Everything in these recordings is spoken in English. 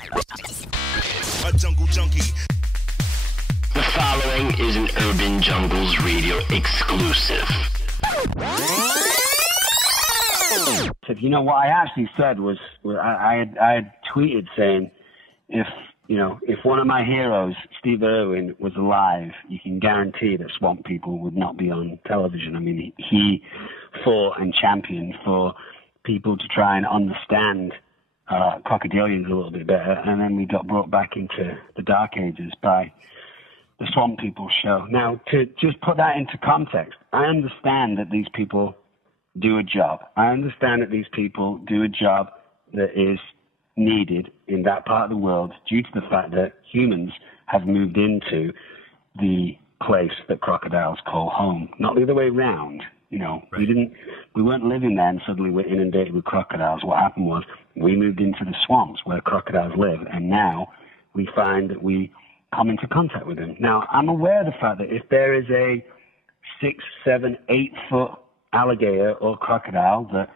A jungle junkie. The following is an Urban Jungles Radio exclusive. You know, what I actually said was I had tweeted saying, if one of my heroes, Steve Irwin, was alive, you can guarantee that Swamp People would not be on television. I mean, he fought and championed for people to try and understand crocodilians a little bit better, and then we got brought back into the dark ages by the Swamp People show. Now, to just put that into context, I understand that these people do a job. I understand that these people do a job that is needed in that part of the world due to the fact that humans have moved into the place that crocodiles call home. Not the other way around. You know, right. We weren't living there and suddenly we're inundated with crocodiles. What happened was we moved into the swamps where crocodiles live, and now we find that we come into contact with them. Now, I'm aware of the fact that if there is a 6, 7, 8 foot alligator or crocodile that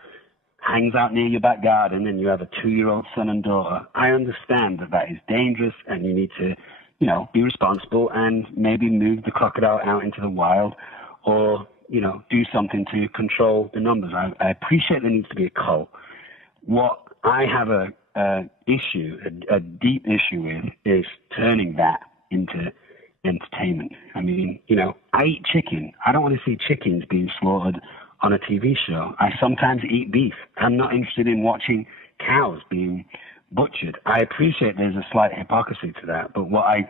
hangs out near your back garden and you have a 2-year-old son and daughter, I understand that that is dangerous and you need to, be responsible and maybe move the crocodile out into the wild or, do something to control the numbers. I appreciate there needs to be a cull. What I have a deep issue with is turning that into entertainment. I mean, I eat chicken. I don't want to see chickens being slaughtered on a TV show. I sometimes eat beef. I'm not interested in watching cows being butchered. I appreciate there's a slight hypocrisy to that, but what I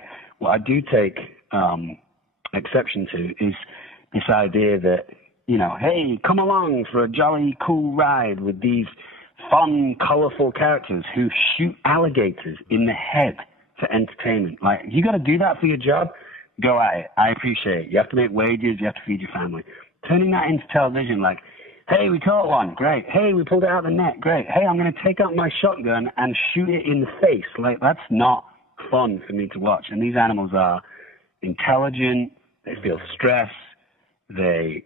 do take exception to is this idea that, hey, come along for a jolly cool ride with these fun, colorful characters who shoot alligators in the head for entertainment. Like, you got to do that for your job? Go at it. I appreciate it. You have to make wages. You have to feed your family. Turning that into television, like, hey, we caught one. Great. Hey, we pulled it out of the net. Great. Hey, I'm going to take out my shotgun and shoot it in the face. Like, that's not fun for me to watch. And these animals are intelligent. They feel stress. They,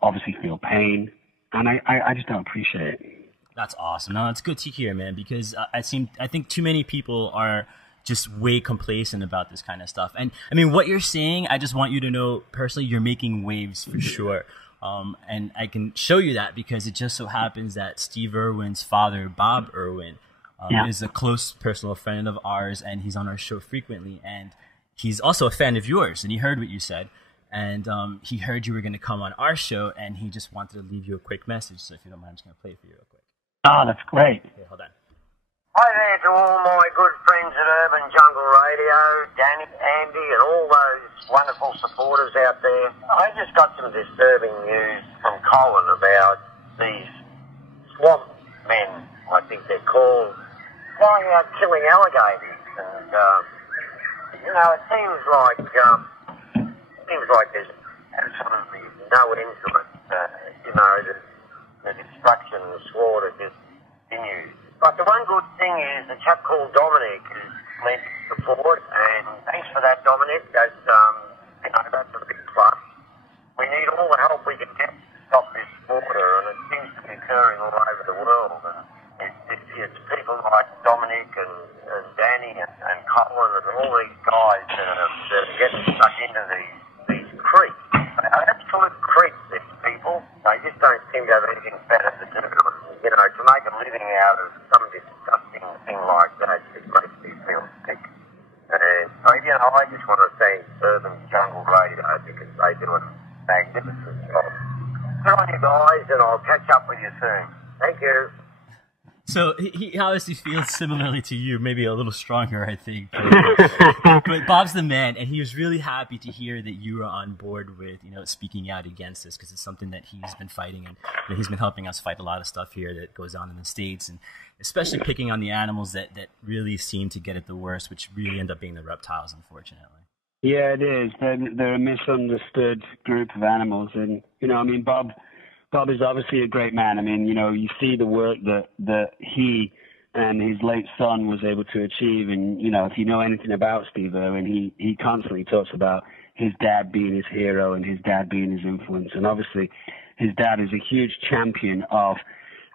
obviously feel pain. And I just don't appreciate it. That's awesome. No, it's good to hear, man, because I think too many people are just way complacent about this kind of stuff. And I mean, what you're saying, I just want you to know personally, you're making waves for sure. And I can show you that because it just so happens that Steve Irwin's father, Bob Irwin, is a close personal friend of ours, and he's on our show frequently. And he's also a fan of yours, and he heard what you said. And he heard you were going to come on our show, and he just wanted to leave you a quick message. So if you don't mind, I'm just going to play it for you real quick. Oh, that's great. Okay, hold on. Hi there to all my good friends at Urban Jungle Radio, Danny, Andy, and all those wonderful supporters out there. I just got some disturbing news from Colin about these swamp men, I think they're called, going out killing alligators. And, it seems like there's absolutely no end to it. The destruction and the slaughter just continues. But the one good thing is the chap called Dominic has lent support, and thanks for that, Dominic. That's a big plus. We need all the help we can get to stop this slaughter, and it seems to be occurring all over the world. And it's people like Dominic and Danny and Colin and all these guys that are getting stuck into these creeks. They are absolute creeps, these people. They just don't seem to have anything better to do. To make a living out of some disgusting thing like that just makes me feel sick. And so, I just want to thank Urban Jungle Radio because they do a magnificent job. Good on you guys, and I'll catch up with you soon. Thank you. So he obviously feels similarly to you, maybe a little stronger, I think. But Bob's the man, and he was really happy to hear that you were on board with, speaking out against this, because it's something that he's been fighting, and he's been helping us fight a lot of stuff here that goes on in the States, and especially picking on the animals that really seem to get it the worst, which really end up being the reptiles, unfortunately. Yeah, it is. They're a misunderstood group of animals, and Bob is obviously a great man. I mean, you see the work that he and his late son was able to achieve. And, if you know anything about Steve Irwin, he constantly talks about his dad being his hero and his dad being his influence. And obviously his dad is a huge champion of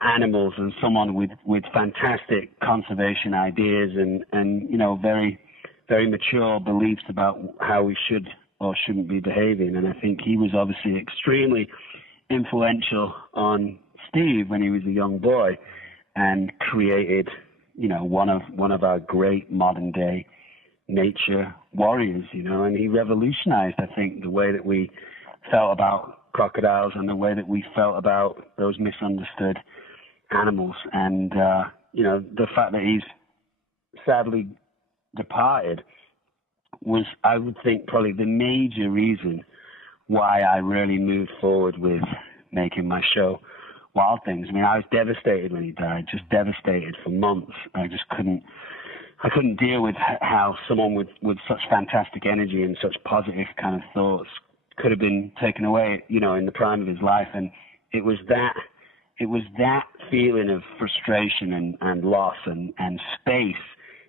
animals and someone with fantastic conservation ideas and you know, very, very mature beliefs about how we should or shouldn't be behaving. And I think he was obviously extremely influential on Steve when he was a young boy and created, you know, one of our great modern day nature warriors, you know, and he revolutionized, I think, the way that we felt about crocodiles and the way that we felt about those misunderstood animals. And, you know, the fact that he's sadly departed was, I would think, probably the major reason why I really moved forward with making my show Wild Things. I mean, I was devastated when he died, just devastated for months. I couldn't deal with how someone with such fantastic energy and such positive kind of thoughts could have been taken away, you know, in the prime of his life. And it was that feeling of frustration and loss and space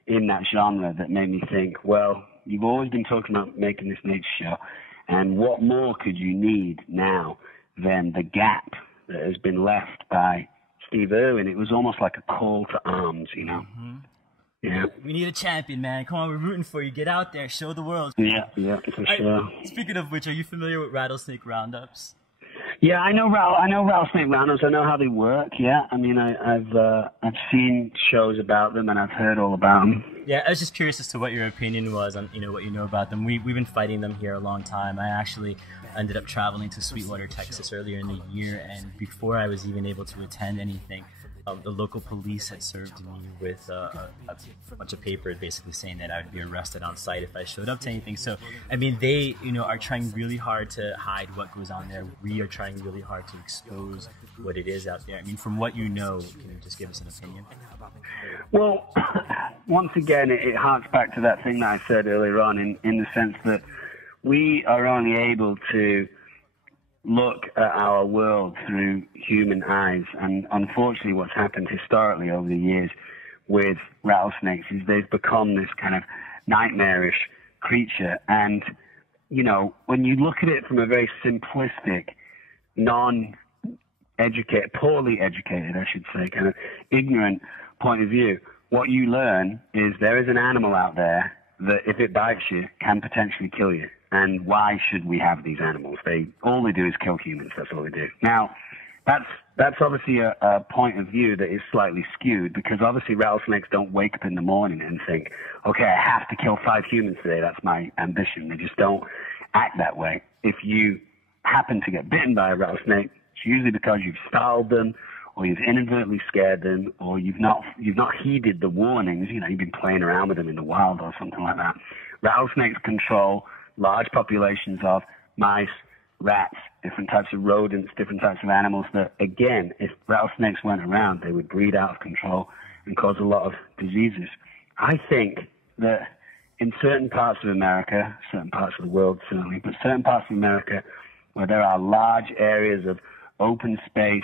in that genre that made me think, well, you've always been talking about making this nature show, and what more could you need now than the gap that has been left by Steve Irwin? It was almost like a call to arms, you know. Mm-hmm. Yeah. We need a champion, man. Come on, we're rooting for you. Get out there, show the world. Yeah, for sure. Speaking of which, are you familiar with rattlesnake roundups? Yeah, I know rattlesnake roundups. I know how they work. Yeah, I mean, I've seen shows about them and I've heard all about them. Yeah, I was just curious as to what your opinion was on, you know, what you know about them. We've been fighting them here a long time. I actually ended up traveling to Sweetwater, Texas earlier in the year, and before I was even able to attend anything, the local police had served me with a bunch of papers basically saying that I would be arrested on site if I showed up to anything. So, I mean, they, you know, are trying really hard to hide what goes on there. We are trying really hard to expose what it is out there. I mean, from what you know, can you just give us an opinion? Well, once again, it harks back to that thing that I said earlier on in the sense that we are only able to look at our world through human eyes. And unfortunately, what's happened historically over the years with rattlesnakes is they've become this kind of nightmarish creature. And, you know, when you look at it from a very simplistic, poorly educated, I should say, kind of ignorant point of view, what you learn is there is an animal out there that if it bites you can potentially kill you. And why should we have these animals? All they do is kill humans. That's all they do. Now, that's obviously a point of view that is slightly skewed, because obviously rattlesnakes don't wake up in the morning and think, okay, I have to kill 5 humans today. That's my ambition. They just don't act that way. If you happen to get bitten by a rattlesnake, it's usually because you've startled them, or you've inadvertently scared them, or you've not heeded the warnings. You know, you've been playing around with them in the wild or something like that. Rattlesnakes control large populations of mice, rats, different types of rodents, different types of animals that, again, if rattlesnakes weren't around, they would breed out of control and cause a lot of diseases. I think that in certain parts of America, certain parts of the world certainly, but certain parts of America where there are large areas of open space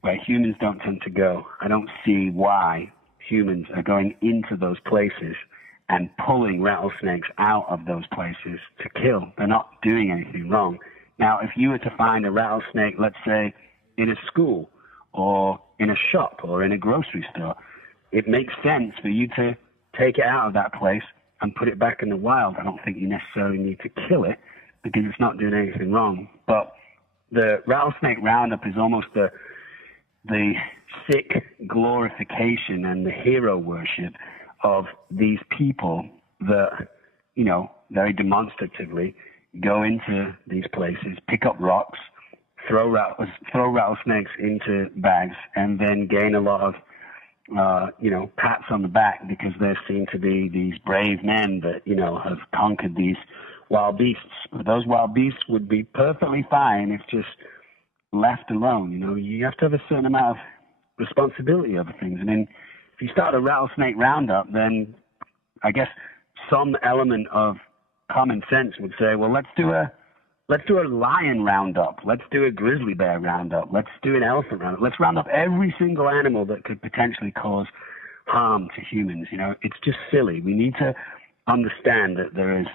where humans don't tend to go, I don't see why humans are going into those places and pulling rattlesnakes out of those places to kill. They're not doing anything wrong. Now, if you were to find a rattlesnake, let's say, in a school or in a shop or in a grocery store, it makes sense for you to take it out of that place and put it back in the wild. I don't think you necessarily need to kill it because it's not doing anything wrong. But the rattlesnake roundup is almost the sick glorification and the hero worship of these people that, you know, very demonstratively go into these places, pick up rocks, throw rattlesnakes into bags, and then gain a lot of, pats on the back because they're seen to be these brave men that, you know, have conquered these wild beasts. But those wild beasts would be perfectly fine if just left alone. You know, you have to have a certain amount of responsibility over things. I mean, if you start a rattlesnake roundup, then I guess some element of common sense would say, well, let's do a lion roundup. Let's do a grizzly bear roundup. Let's do an elephant roundup. Let's round up every single animal that could potentially cause harm to humans. You know, it's just silly. We need to understand that there is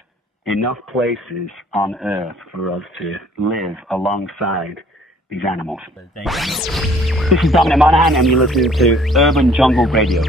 enough places on Earth for us to live alongside these animals. Thank you. This is Dominic Monaghan, and you're listening to Urban Jungle Radio.